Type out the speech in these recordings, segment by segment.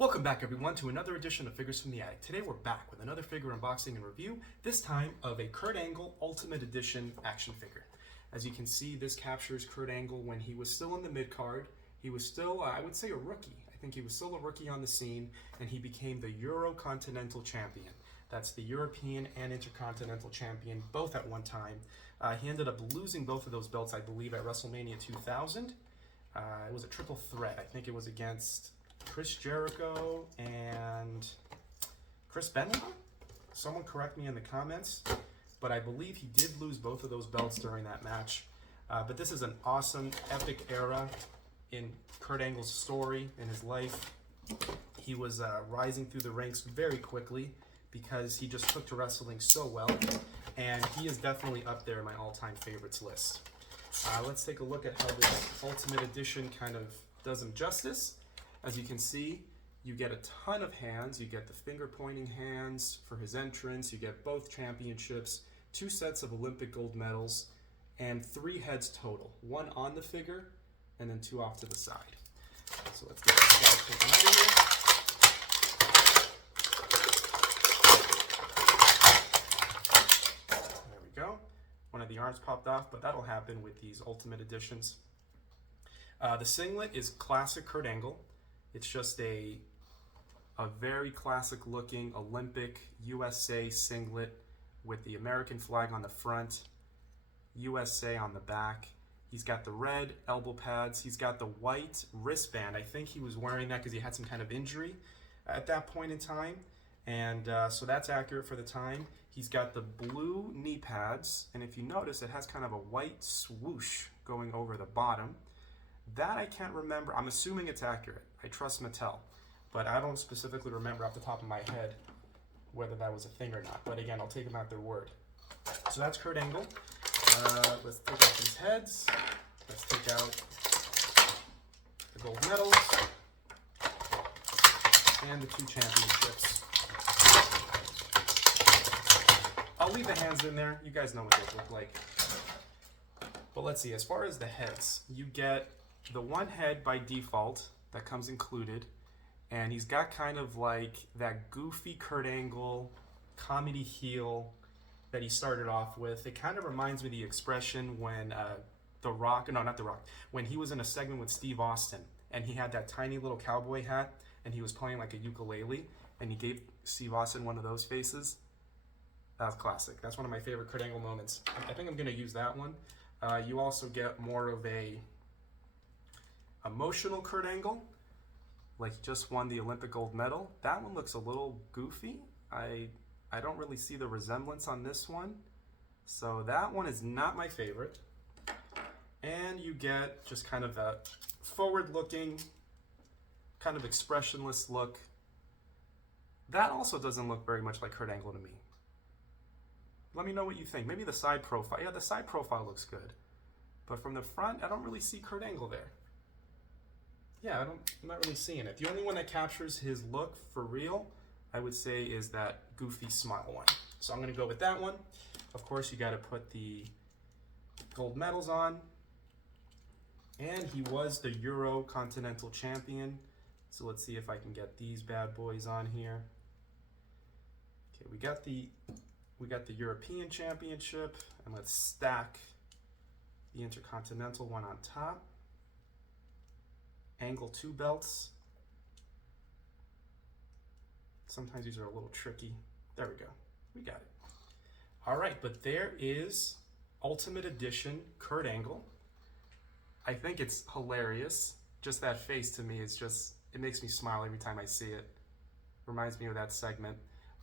Welcome back everyone to another edition of Figures from the Attic. Today we're back with another figure unboxing and review, this time of a Kurt Angle Ultimate Edition action figure. As you can see, this captures Kurt Angle when he was still in the mid-card. He was still, I would say, a rookie. I think he was still a rookie on the scene, and he became the Eurocontinental Champion. That's the European and Intercontinental Champion, both at one time. He ended up losing both of those belts, I believe, at WrestleMania 2000. It was a triple threat. I think it was against Chris Jericho and Chris Benoit? Someone correct me in the comments, but I believe he did lose both of those belts during that match. But this is an awesome, epic era in Kurt Angle's story, in his life. He was rising through the ranks very quickly because he just took to wrestling so well, and he is definitely up there in my all-time favorites list. Let's take a look at how this Ultimate Edition kind of does him justice. As you can see, you get a ton of hands. You get the finger-pointing hands for his entrance. You get both championships, 2 sets of Olympic gold medals, and 3 heads total. 1 on the figure, and then 2 off to the side. So let's get this guy taken out of here. There we go. One of the arms popped off, but that'll happen with these Ultimate Editions. The singlet is classic Kurt Angle. It's just a very classic looking Olympic USA singlet with the American flag on the front, USA on the back. He's got the red elbow pads. He's got the white wristband. I think he was wearing that because he had some kind of injury at that point in time. And so that's accurate for the time. He's got the blue knee pads. And if you notice, it has kind of a white swoosh going over the bottom. That I can't remember. I'm assuming it's accurate. I trust Mattel, but I don't specifically remember off the top of my head whether that was a thing or not. But again, I'll take them at their word. So that's Kurt Angle. Let's take out these heads. Let's take out the gold medals and the 2 championships. I'll leave the hands in there. You guys know what they look like. But let's see, as far as the heads, you get the 1 head by default that comes included, and he's got kind of like that goofy Kurt Angle comedy heel that he started off with. It kind of reminds me of the expression when when he was in a segment with Steve Austin, and he had that tiny little cowboy hat, and he was playing like a ukulele, and he gave Steve Austin one of those faces. That's classic. That's one of my favorite Kurt Angle moments. I think I'm gonna use that one. You also get more of a emotional Kurt Angle, like he just won the Olympic gold medal. That one looks a little goofy. I don't really see the resemblance on this one. So that one is not my favorite. And you get just kind of a forward-looking, kind of expressionless look. That also doesn't look very much like Kurt Angle to me. Let me know what you think. Maybe the side profile. Yeah, the side profile looks good. But from the front, I don't really see Kurt Angle there. Yeah, I'm not really seeing it. The only one that captures his look for real, I would say, is that goofy smile one. So I'm gonna go with that one. Of course, you gotta put the gold medals on. And he was the Eurocontinental Champion. So let's see if I can get these bad boys on here. Okay, we got the European Championship, and let's stack the Intercontinental one on top. Angle 2 belts. Sometimes these are a little tricky. There we go. We got it. All right, but there is Ultimate Edition Kurt Angle. I think it's hilarious. Just that face to me is just, it makes me smile every time I see it. Reminds me of that segment.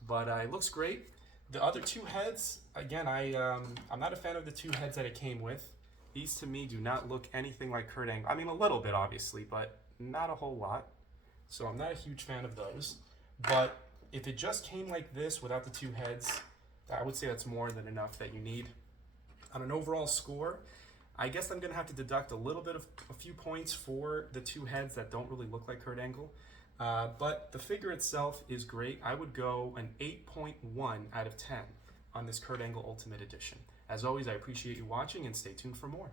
But it looks great. The other 2 heads, again, I'm not a fan of the 2 heads that it came with. These to me do not look anything like Kurt Angle. I mean, a little bit obviously, but not a whole lot. So I'm not a huge fan of those. But if it just came like this without the 2 heads, I would say that's more than enough that you need. On an overall score, I guess I'm gonna have to deduct a few points for the 2 heads that don't really look like Kurt Angle. But the figure itself is great. I would go an 8.1 out of 10 on this Kurt Angle Ultimate Edition. As always, I appreciate you watching, and stay tuned for more.